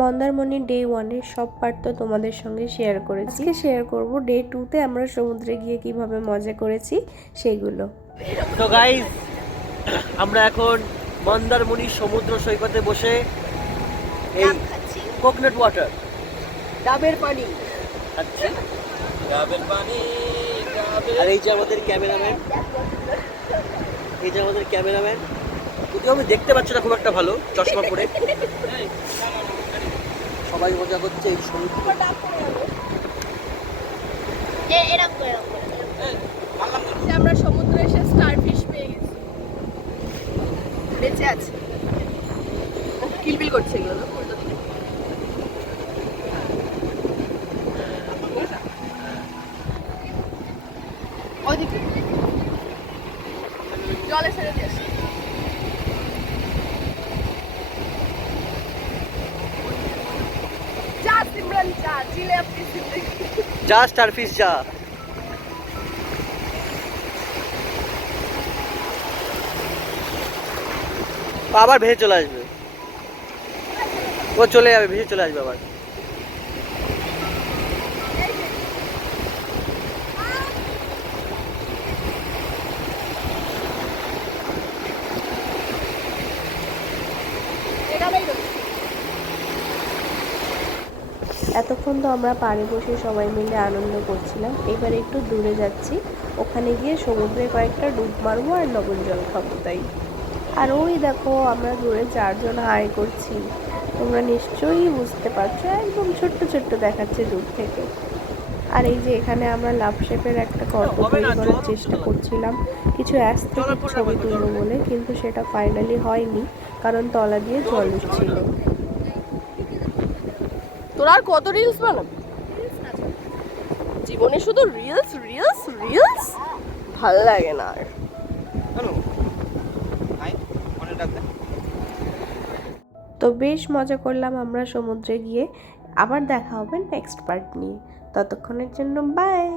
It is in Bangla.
মন্দারমণি ডে 1-এর সব পার্ট তো তোমাদের সঙ্গে শেয়ার করেছি। আজকে শেয়ার করব ডে 2-তে আমরা সমুদ্রে গিয়ে কিভাবে মজা করেছি সেগুলো। তো গাইস, আমরা এখন মন্দারমণি সমুদ্র সৈকতে বসে এই কোকোনাট ওয়াটার, ডাবের পানি খাচ্ছি। ডাবের পানি। আর এই যে আমাদের ক্যামেরাম্যান, যদিও আমি দেখতে পাচ্ছি না খুব একটা ভালো, চশমা পরে। সবাই মজা করছে এই সমুদ্র। আমরা সমুদ্রে এসে স্টারফিশ পেয়ে গেছি, বেঁচে আছে, কিলবিল করছে এগুলো না উল্টো দিকে। ওইদিকে জলে ছেড়ে দিয়ে আসি। যা সিমরান যা, চিলে আপনি যা স্টারফিশ যা। আবার ভেসে চলে আসবে, ও চলে যাবে, ভেসে চলে আসবে আবার। এতক্ষণ তো আমরা পাড়ে বসে সবাই মিলে আনন্দ করছিলাম। এবার একটু দূরে যাচ্ছি, ওখানে গিয়ে সমুদ্রে কয়েকটা ডুব মারবো আর লবণ জল খাবো তাই। আর ওই দেখো আমরা দূরে 4 জন হাই করছি, তোমরা নিশ্চয়ই বুঝতে পারছো, একদম ছোট্ট ছোট্ট দেখাচ্ছে দূর থেকে। আর এই যে এখানে আমরা লাভ শেপের একটা গর্ত তৈরি করার চেষ্টা করছিলাম কিছু অ্যাস্থেটিক ছবি তুলবো বলে, কিন্তু সেটা ফাইনালি হয়নি কারণ তলা দিয়ে জল উঠছিল। তোরা আর কত রিলস বানাবি? জীবনে শুধু রিলস রিলস রিলস, ভাল লাগে না আর। তো বেশ মজা করলাম আমরা সমুদ্রে গিয়ে। আবার দেখা হবে নেক্সট পার্ট নিয়ে, ততক্ষণের জন্য বাই।